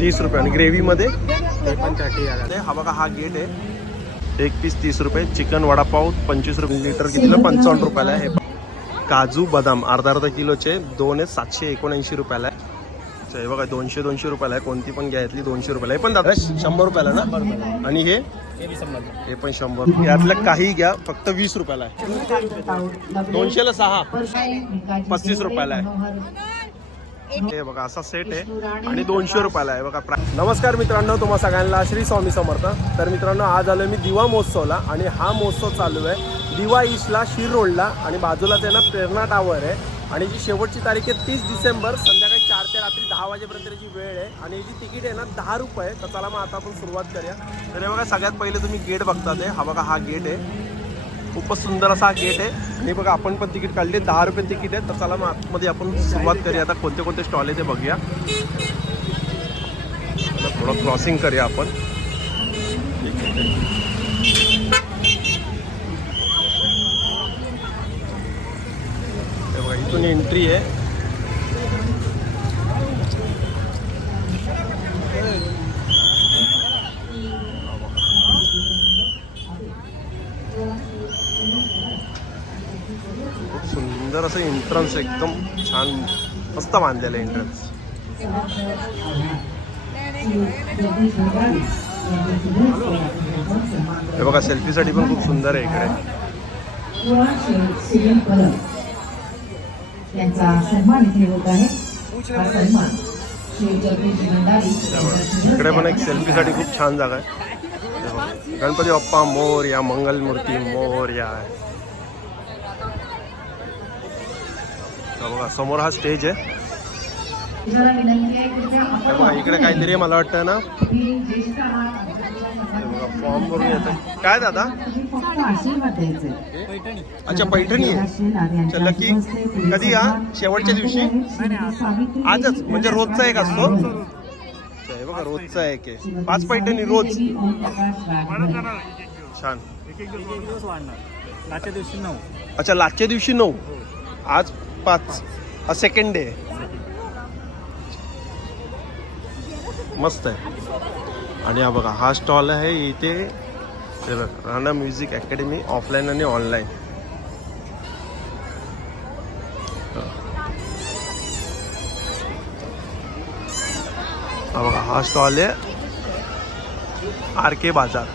तीस रुपये आणि ग्रेव्हीमध्ये ते पण थर्टी हा बघा हा गेट आहे. एक पीस तीस रुपये चिकन वडापाव पंचवीस रुपये लिटर घेतलं पंचावन्न रुपयाला आहे. हे काजू बदाम अर्धा अर्धा किलोचे दोन आहे सातशे एकोणऐंशी रुपयाला आहे. अच्छा, हे बघा दोनशे दोनशे रुपयाला आहे. कोणती पण घ्यायतली दोनशे रुपयाला हे पण दादा शंभर रुपयाला ना? आणि हे? हे हे पण शंभर यातलं काही घ्या फक्त वीस रुपयाला आहे. दोनशेला सहा. पस्तीस रुपयाला आहे. हे बघा असा सेट आहे. आणि दोनशे रुपयाला आहे बघा नमस्कार मित्रांनो तुम्हा सगळ्यांना श्री स्वामी समर्थ. तर मित्रांनो आज आलोय मी दिवा महोत्सवला आणि हा महोत्सव चालू आहे दिवा ईस्टला शिर रोडला आणि बाजूलाच आहे ना प्रेरणा टावर आहे. आणि जी शेवटची तारीख आहे तीस डिसेंबर संध्याकाळी चार ते रात्री दहा वाजेपर्यंतची वेळ आहे आणि याची तिकीट आहे ना दहा रुपये तर चला मग आता आपण सुरुवात करूया. तर हे बघा सगळ्यात पहिले तुम्ही गेट बघता ते हा बघा हा गेट आहे. खूपच सुंदर असा गेट आहे. आणि बघा आपण पण तिकीट काढले. दहा रुपये तिकीट आहे तर चला मग आतमध्ये आपण सुरुवात करूया. आता कोणते कोणते स्टॉल आहे ते बघूया. थोडं क्रॉसिंग करूया आपण. ठीक आहे. इथून एंट्री आहे खूप सुंदर असं एंट्रन्स एकदम छान मस्त बांधलेलं एंट्रन्स हे बघा सेल्फीसाठी पण खूप सुंदर आहे इकडे. सन्मान इथे होत आहे. इकडे पण एक सेल्फीसाठी खूप छान जागा आहे. गणपती बाप्पा मोर या मंगलमूर्ती मोर या बघा समोर हा स्टेज आहे. जरा विनंती आहे कृपया हे आपण बघा इकडे काहीतरी आहे, मला वाटतं ना. फॉर्म भरून येतं काय दादा? अच्छा पैठणी आहे. लकी. कधी हा? शेवटच्या दिवशी? आजच म्हणजे रोजचा एक असतो? अच्छा, बघा रोजचा एक आहे. पाच पैठणी रोज. छान. एक एक दिवस वाढणार. लाच्या दिवशी नऊ. अच्छा लाटच्या दिवशी नऊ. आज पाच. हा सेकंड डे मस्त आहे. आणि हा बघा हा स्टॉल आहे इथे. राणा म्युझिक अकॅडमी ऑफलाईन आणि ऑनलाईन हा बघा हा स्टॉल आहे. आर के बाजार.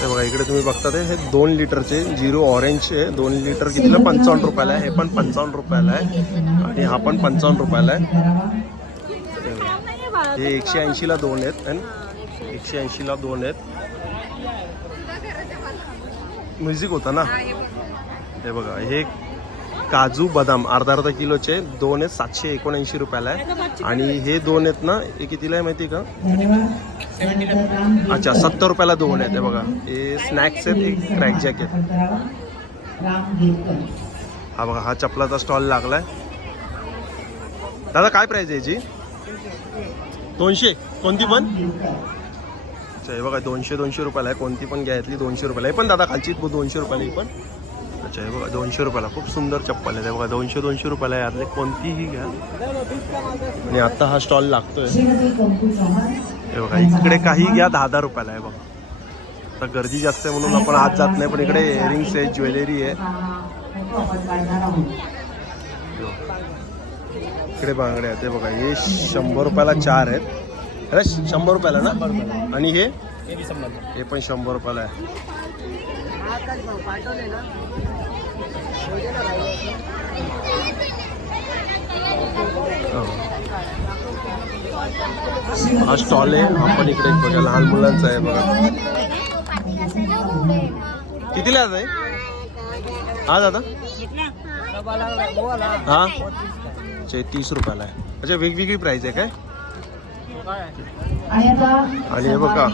हे बघा इकडे तुम्ही बघता ते हे दोन लिटरचे झिरो ऑरेंजचे दोन लिटर कितीला? पंचावन्न रुपयाला आहे. हे पण पंचावन्न रुपयाला आहे. आणि हा पण पंचावन्न रुपयाला आहे. हे एकशे ऐंशीला दोन आहेत. है एकशे ऐंशीला दोन आहेत. म्युझिक होता ना? हे बघा हे काजू बदाम अर्धा अर्धा किलोचे दोन आहेत सातशे एकोणऐंशी रुपयाला आहे. आणि हे दोन आहेत ना हे कितीला आहे माहिती आहे का? अच्छा सत्तर रुपयाला दोन आहेत बघा. हे स्नॅक्स आहेत एक क्रॅक जॅक आहेत हा बघा हा चपलाचा स्टॉल लागलाय. दादा काय प्राइस आहे याची? दोनशे. कोणती पण? अच्छा हे बघा दोनशे दोनशे रुपयाला आहे. कोणती पण घ्यायतली दोनशे रुपयाला. आहे पण दादा खालची दोनशे रुपयाला ही पण. अच्छा आहे बघा दोनशे रुपयाला खूप सुंदर चप्पल आहे. बघा दोनशे दोनशे रुपयाला यातले कोणतीही घ्या. आणि आत्ता हा स्टॉल लागतोय. हे बघा इकडे काही घ्या दहा दहा रुपयाला आहे बघा. आता गर्दी जास्त आहे म्हणून आपण आज जात नाही पण इकडे इयरिंग्स आहे ज्वेलरी आहे. इकडे बांगडे आहेत. ते बघा हे शंभर रुपयाला चार आहेत. अरे शंभर रुपयाला ना? आणि हे? हे पण शंभर रुपयाला आहे. हो. स्टॉल आहे आपण इकडे एक बघा लहान मुलांचा आहे बघा कितीला आहे हा दादा हा अच्छा, तीस रुपयाला आहे अच्छा वेगवेगळी प्राइस आहे काय आणि हे बघा.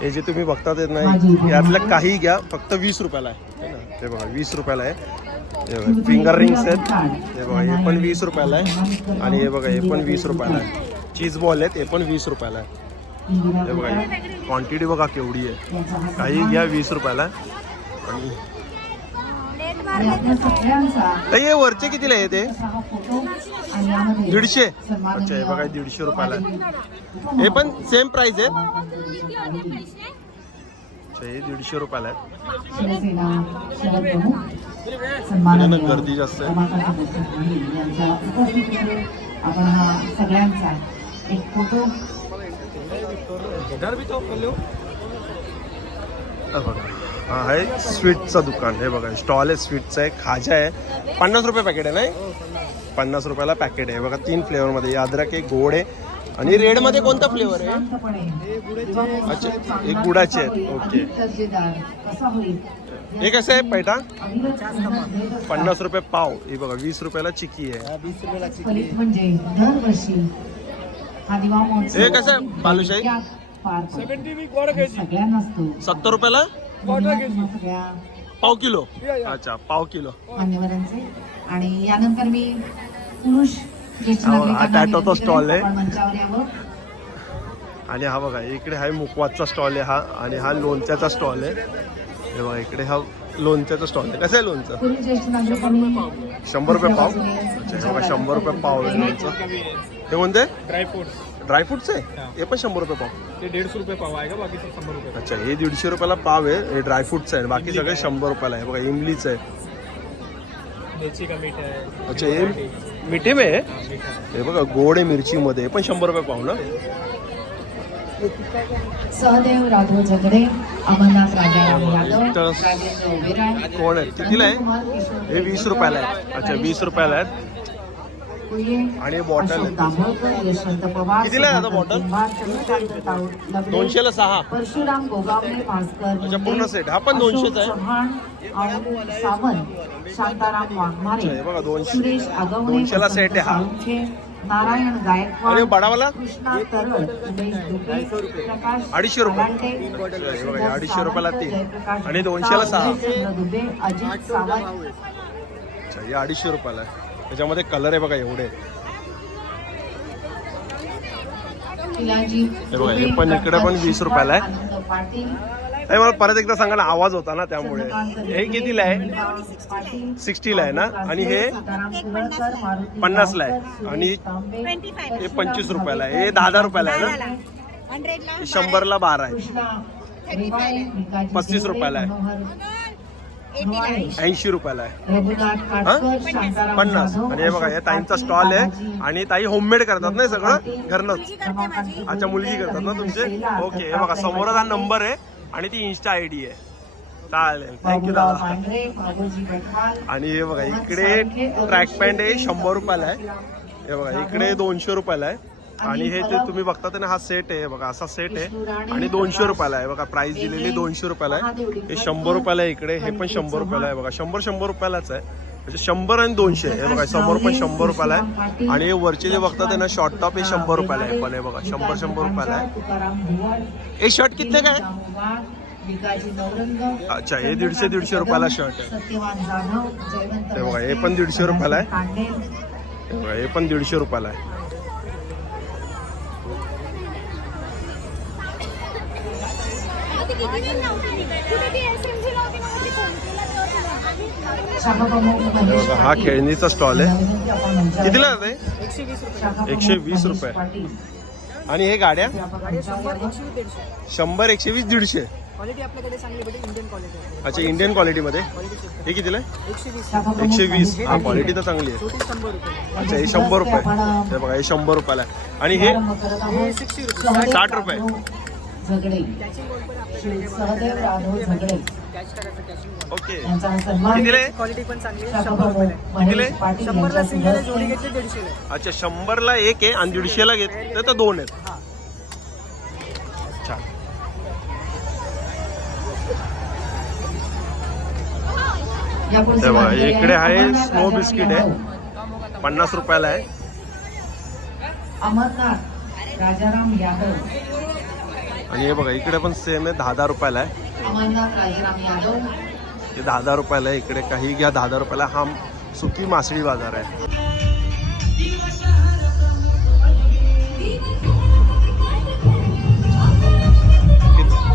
हे जे तुम्ही बघता ते नाही यातलं काही घ्या फक्त वीस रुपयाला आहे? ते बघा वीस रुपयाला आहे. हे बघा फिंगर रिंग्स आहेत. हे बघा हे पण वीस रुपयाला आहे. आणि हे बघा हे पण वीस रुपयाला आहे. चीज बॉल आहेत हे पण वीस रुपयाला आहे. हे बघा क्वांटिटी बघा केवढी आहे. काही घ्या वीस रुपयाला. आणि ताई, हे वरचे कितीला आहे ते? दीडशे. अच्छा हे बघा दीडशे रुपयाला आहे. हे पण सेम प्राइस आहे. हे दीडशे रुपयाला आहे शिवसेना शरद प्रमुख आणि सन्माननीय ना गर्दी जास्त आहे. हा सगळ्यांचा एक फोटो बघा. स्वीटचं दुकान. हे बघा स्टॉल आहे स्वीटचं आहे खाजा आहे. पन्नास रुपये पॅकेट आहे नाही? पन्नास रुपयाला पॅकेट आहे. बघा तीन फ्लेवरमध्ये अद्रक आहे गोड आहे आणि रेडमध्ये कोणता फ्लेवर आहे? अच्छा, हे गुडाचे आहेत, ओके. हे कसं आहे पैठा. पन्नास रुपये पाव. हे बघा वीस रुपयाला चिकी आहे. बीस रुपये लागते फलित म्हणजे दरवर्षी हा हे कसं आहे, बालुशाही? सत्तर रुपयाला? पाव किलो? अच्छा पाव किलो. मान्यवरांचे. आणि यानंतर मी पुरुष हा, हा टॅटोचा करेन, आहे. आणि हा बघा इकडे हा मुकवासचा स्टॉल आहे हा आणि हा लोणच्याचा स्टॉल आहे. हे बघा इकडे हा लोणच्याचा स्टॉल आहे. कसं आहे लोणचं? शंभर रुपये पाव? अच्छा हे बघा शंभर रुपये पाव आहे लोणचं. हे कोणते? ड्राई फ्रूट्स ड्रायफ्रुट्स आहे? हे. पण शंभर रुपये पाव. ते डेढ़ सौ रुपये पाव आएगा बाकी सब शंबर रुपये अच्छा हे दीडशे रुपयाला पाव आहे हे ड्रायफ्रुट्स आहे बाकी सगळे शंभर रुपयाला आहे. बघा इमलीच आहे. का अच्छा हे मिठे में? आहे हाँ, बघा गोड आहे मिरचीमध्ये हे पण शंभर रुपये पाव ना? सहदेव राघव झगडे अमरनाथ राजाराम यादव राजेंद्र कोण आहे? कितीला आहे? हे वीस रुपयाला आहे. अच्छा वीस रुपयाला आहेत. आणि बॉटल यशवंत पवार कितीला बॉटल? दोनशेला सहा परशुराम गोगावले भास्कर अच्छा, पूर्ण सेट. हा पण दोनशेच आहे. चव्हाण सावंत शांताराम अच्छा, हे वाघमारे बघा दोनशे सुरेश आगवणे दोनशेला सेट आहे हा. नारायण गायकवाड आणि बडावाला कृष्णा तरळ उमेश दुबे प्रकाश अडीचशे रुपये. अडीचशे रुपयाला तीन. आणि दोनशेला सहा. दुबे अजित सावंत अच्छा हे अडीचशे रुपयाला आहे त्याच्यामध्ये कलर आहे बघा एवढे. हे बघा, हे पण इकडे पण वीस रुपयाला आहे. अरे मला परत एकदा सांगा ना आवाज होता ना त्यामुळे. हे कितीला आहे? पाटील. 60 ला आहे ना? आणि हे? सीताराम कुरळकर, मारुती 50 ला आहे. आणि हे पंचवीस रुपयाला आहे. हे दहा दहा रुपयाला आहे ना? शंभरला बारा आहे. पस्तीस रुपयाला आहे. ऐंशी रुपयाला आहे. पन्नास. आणि हे बघा हे अशोक ताईंचा स्टॉल आहे. आणि ताई होममेड करतात ना हे सगळं? घरनंच. अच्छा मुलगी करतात ना तुमचे? ओके हे बघा समोरच हा नंबर आहे आणि ती इन्स्टा आय डी आहे. चालेल. थँक्यू दादा. आणि हे बघा इकडे ट्रॅक पॅन्ट आहे शंभर रुपयाला आहे. हे बघा इकडे दोनशे रुपयाला आहे. आणि हे जे तुम्ही बघता ते ना हा सेट आहे बघा असा सेट आहे. आणि दोनशे रुपयाला आहे बघा प्राइस दिलेली दोनशे रुपयाला आहे. हे शंभर रुपयाला आहे इकडे हे पण शंभर रुपयाला आहे बघा. शंभर शंभर रुपयालाच आहे. म्हणजे शंभर आणि दोनशे हे बघा समोर पण शंभर रुपयाला आहे. आणि हे वरचे जे बघता ते ना शॉर्ट टॉप हे शंभर रुपयाला आहे. पण हे बघा शंभर शंभर रुपयाला आहे. हे शर्ट कितने काय? अच्छा हे दीडशे दीडशे रुपयाला शर्ट आहे. हे बघा, हे पण दीडशे रुपयाला आहे. हे पण दीडशे रुपयाला आहे. हा खेळणीचा स्टॉल आहे. कितीला जाते एकशे वीस रुपये. आणि हे गाड्या? शंभर एकशे वीस दीडशे. अच्छा इंडियन क्वालिटीमध्ये हे कितीला आहे? एकशे वीस. हा क्वालिटी तर चांगली आहे. अच्छा हे शंभर रुपये. बघा हे शंभर रुपयाला आणि हे? साठ रुपये. श्री सहदेव राघव झगडे. ओके. यांचा हा सन्मान कितीला? आहे क्वालिटी पण चांगली आहे. शंभर शाखाप्रमुख रुपये कितीला? महेश आहे? पाटील शंभरला यांच्या सिंगल आहे, जोडी सुहृद घेतली दीडशे आहे अच्छा शंभरला एक आहे आणि दीडशेला घेत ते तर दोन आहेत. हा. अच्छा हे मानकरी इकडे आहे अमरनाथ स्नो राजाराम बिस्किट आहे. यादव. पन्नास रुपयाला आहे. अमरनाथ राजाराम यादव. आणि हे बघा इकडे पण सेम आहे दहा दहा रुपयाला आहे. हे दहा दहा रुपयाला आहे इकडे काही घ्या दहा दहा रुपयाला. हा सुकी मासळी बाजार आहे.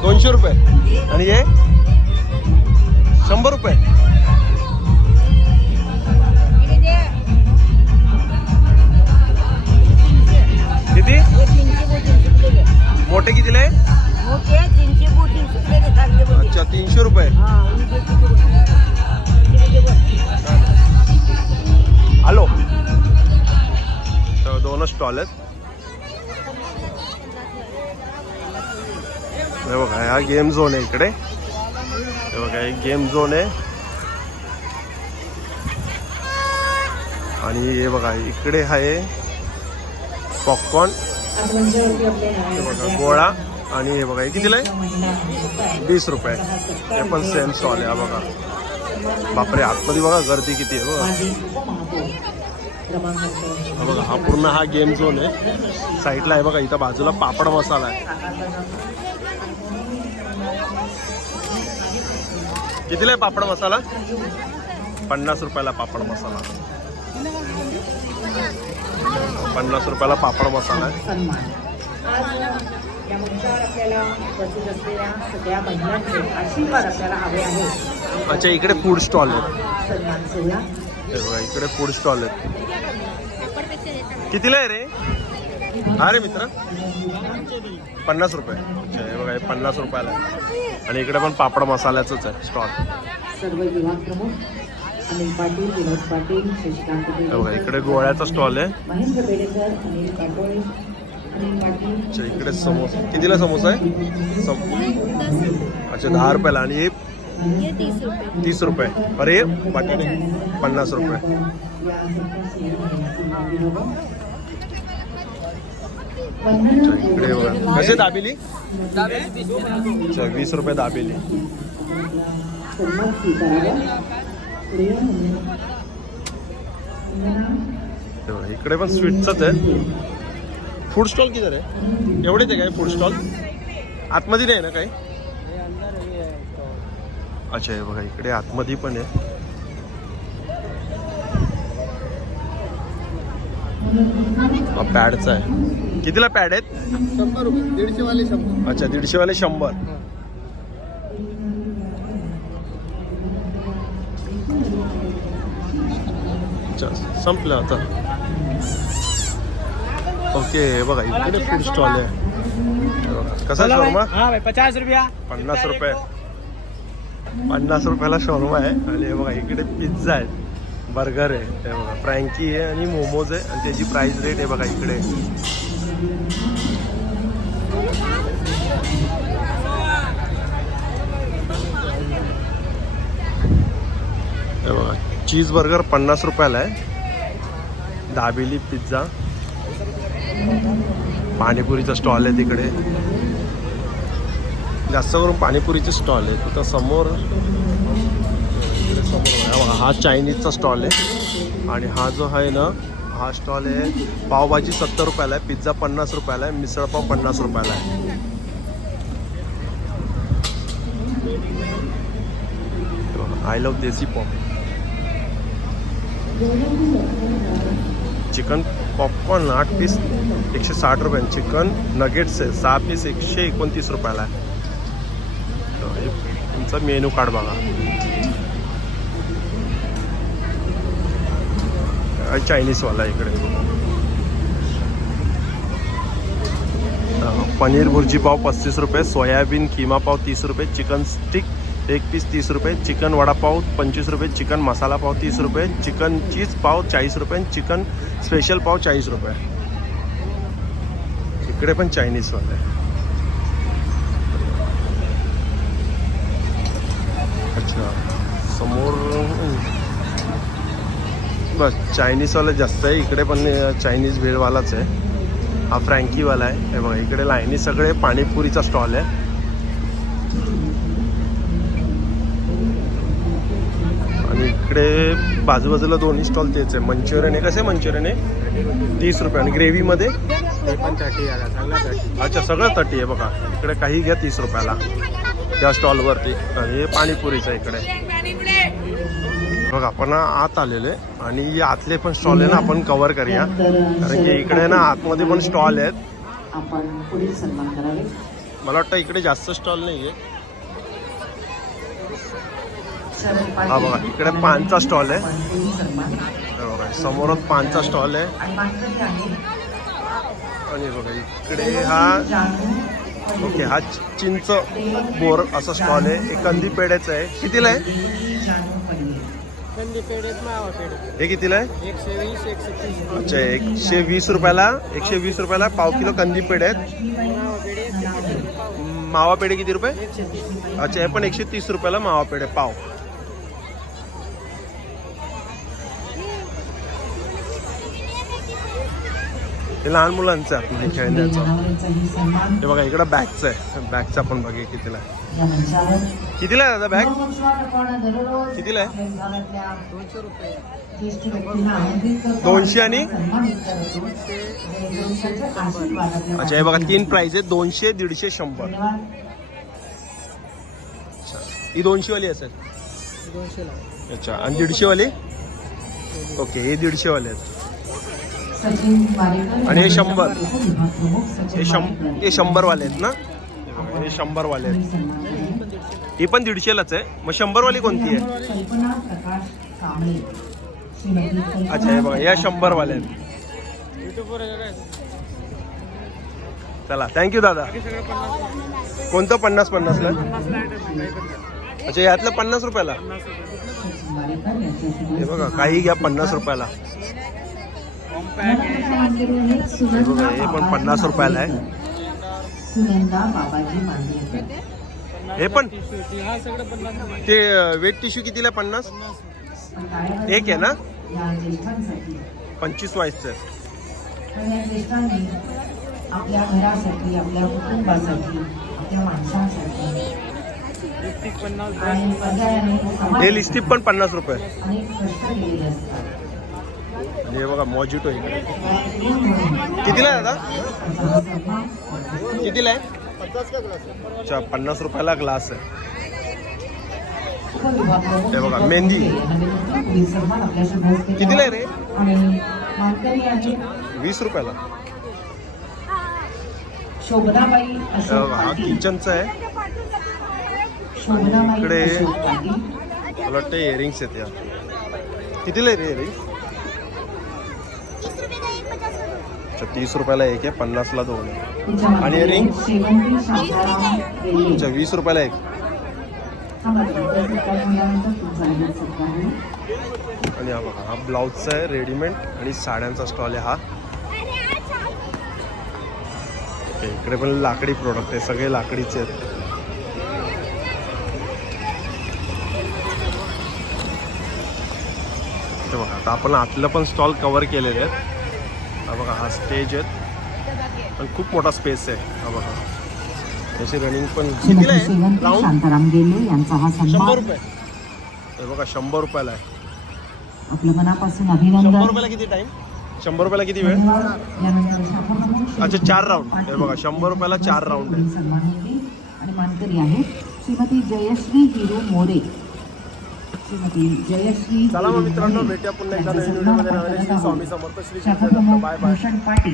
दोनशे रुपये. आणि हे? शंभर रुपये. किती? मोठे कितीला आहे? अच्छा तीनशे रुपये. हॅलो. तर दोनच स्टॉल आहेत. हे बघा हा गेम झोन आहे इकडे. हे बघा एक गेम झोन आहे. आणि हे बघा इकडे आहे पॉपकॉर्न हे बघा गोळा आणि हे बघा हे कितीला आहे वीस रुपये. हे पण सेम स्टॉल आहे हा बघा. बापरे आतमध्ये बघा गर्दी किती आहे बघा. हा बघा हा पूर्ण हा गेम झोन आहे. साईडला आहे बघा इथं बाजूला पापड मसाला आहे. कितीला आहे पापड मसाला? पन्नास रुपयाला पापड मसाला. पन्नास रुपयाला पापड मसाला आहे. सन्मान. आज या मंचावर आपल्याला उपस्थित असलेल्या सगळ्या महिलांचे आशीर्वाद आपल्याला हवे आहेत. अच्छा इकडे फूड स्टॉल आहे. सन्मान सोहळा. हे बघा इकडे फूड स्टॉल आहेत कितीला आहे रे? हा रे मित्र? पन्नास रुपये. अच्छा हे बघा पन्नास रुपयाला आहे. आणि इकडे पण पापड मसाल्याचंच आहे स्टॉल सर्व विभाग प्रमुख अनिल पाटील विनोद पाटील शशिकांत हे बघा बेडेकर, इकडे गोळ्याचा स्टॉल आहे. महेंद्र बेडेकर अनिल काटोळे अनिल पाटील. अच्छा इकडे समोसा कितीला समोसा आहे? अच्छा दहा रुपयाला. आणि हे? ये तीस रुपये. अरे हे बटाटे पन्नास रुपये. इकडे कसे दाबेली? अच्छा वीस रुपये दाबेली. हे इकडे पण स्वीटचंच आहे. फूड स्टॉल किती रे एवढेच आहे काय फूड स्टॉल आतमध्ये नाही ना काही? अच्छा हे बघा इकडे आतमध्ये पण आहे. हा पॅडचा आहे. कितीला पॅड आहेत? शंभर रुपये दीडशे वाले शंभर. अच्छा दीडशे वाले शंभर अच्छा संपलं आता. ओके हे बघा इकडे फूड स्टॉल आहे. हे. कसा शोरमा हाँ पचास रुपया. पन्नास रुपये. पन्नास रुपयाला शोरमा आहे. आणि हे बघा इकडे पिझ्झा आहे. बर्गर आहे. हे बघा फ्रँकी आहे आणि मोमोज आहे. आणि त्याची प्राइस रेट आहे बघा इकडे. हे बघा चीज बर्गर पन्नास रुपयाला आहे. दाबेली पिझ्झा. पाणीपुरीचा स्टॉल आहे तिकडे. जास्त करून पाणीपुरीचे स्टॉल आहे. तिथं समोर समोर हा हा चायनीजचा स्टॉल आहे. आणि हा जो आहे ना हा स्टॉल आहे पावभाजी सत्तर रुपयाला आहे. पिझ्झा पन्नास रुपयाला आहे. मिसळपाव पन्नास रुपयाला आहे. I love desi pop chicken popcorn आठ पीस एकशे साठ रुपये चिकन नगेट्स आहे. सहा पीस एकशे एकोणतीस रुपयाला आहे. तुमचं तुमचा मेनू कार्ड बघा. चायनीजवाला आहे इकडे. पनीर भुर्जी पाव पस्तीस रुपये सोयाबीन किमा पाव तीस रुपये चिकन स्टिक एक पीस तीस रुपये चिकन वडापाव पंचवीस रुपये चिकन मसाला पाव तीस रुपये चिकन चीज पाव चाळीस रुपये चिकन स्पेशल पाव चाळीस रुपये. इकडे पण चायनीजवाले आहे. अच्छा. समोर बस चायनीजवाला जास्त आहे. इकडे पण चायनीज भेळवालाच आहे. हा फ्रँकीवाला आहे. हे बघा इकडे लाईनी सगळे पाणीपुरीचा स्टॉल आहे आणि इकडे बाजूबाजूला दोन्ही स्टॉल तेच आहे. मंचुरियन आहे. कसे मंचुरियन आहे? तीस रुपये. आणि ग्रेव्हीमध्ये? अच्छा सगळं तटी आहे बघा. इकडे काही घ्या तीस रुपयाला. त्या स्टॉलवरती आणि हे पाणीपुरीचं आहे इकडे. बघा आपण आत आलेले आणि आतले पण स्टॉल आहे ना आपण कव्हर करूया. कारण की इकडे ना आतमध्ये पण स्टॉल आहेत. आपण पुढील सन्मान करावे. मला वाटतं इकडे जास्त स्टॉल नाही आहे हा बघा इकडे पानचा स्टॉल आहे. बघा समोरच पानचा स्टॉल आहे. आणि बघा इकडे हा ओके हा चिंच बोर असा स्टॉल आहे. हे कंदी पेड्याचं आहे. कितीला आहे? हे कितीला आहे? अच्छा एकशे वीस रुपयाला एकशे वीस रुपयाला पाव किलो कंदी पेढे आहेत. मावा पेढे किती रुपये? अच्छा हे पण एकशे तीस रुपयाला मावा पेढे पाव. हे लहान मुलांचं आहे आपल्या खेळण्याचं. हे बघा इकडं बॅगचं आहे. बॅगचं आपण बघूया कितीला आहे. कितीला आहे दादा बॅग कितीला आहे? दोनशे आणि? अच्छा हे बघा तीन प्राइस आहेत. दोनशे दीडशे शंभर. अच्छा. ही दोनशेवाली सर अच्छा आणि दीडशेवाली? ओके हे दीडशेवाले आहेत. आणि हे शंभर. हे शं वारेकर. हे हे शंभर वाले आहेत ना हे शंभर वाले आहेत. ही पण दीडशेलाच आहे मग शंभर वाली कोणती आहे अच्छा हे बघा या प्रकाश शंभर वाल्या कांबळे. आहेत चला थँक्यू दादा कोणतं पन्नास पन्नासला अच्छा यातलं पन्नास रुपयाला हे बघा काही घ्या पन्नास रुपयाला. हे पण? पन्नास रुपयाला आहे. हे पण ते वेट टिश्यू कितीला पन्नास? एक आहे ना? पंचवीस ज्येष्ठांनी आपल्या घरासाठी आपल्या कुटुंबासाठी आपल्या माणसांसाठी हे लिस्टिप पण पन्नास रुपये. आणि हे बघा मॉजिटो इकडे म्हणून कितीला आहे दादा? कितीला आहे? अच्छा पन्नास रुपयाला ग्लास आहे. हे बघा, मेहंदी. आहे. कितीला आहे रे? आहे वीस रुपयाला. हे हा किचनचा आहे. इकडे- मला वाटतं इयरिंग्स आहेत या. कितीला आहे रे इयरिंग्स अच्छा तीस रुपयाला एक आहे पन्नासला दोन आहे. आणि वेल्हे. अच्छा वीस रुपयाला एक. आणि हा बघा हा ब्लाऊजचा आहे रेडीमेड आणि साड्यांचा स्टॉल आहे हा. ओके, इकडे पण लाकडी प्रोडक्ट आहे सगळे लाकडीचे आहेत. बघा आता आपण आतलं पण स्टॉल कव्हर केलेले आहेत. हा बघा हा स्टेज आहेत पण खूप मोठा स्पेस आहे. हा बघा. त्याची रनिंग पण कितीला आहे? राऊंड शंभर रुपये. हे बघा शंभर रुपयाला आहे. आपल्या मनापासून शंभर रुपयाला किती टाइम शंभर रुपयाला किती वेळ? अच्छा, चार. पाटील हे बघा, शंभर रुपयाला चार round आहे. आणि मानकरी आहेत श्रीमती जयश्री हिरू मोरे. चला मग मित्रांनो भेटूया पुन्हा एकदा नवीन व्हिडिओमध्ये. नवीन स्वामी समर्थ. Shri bye bye Patil.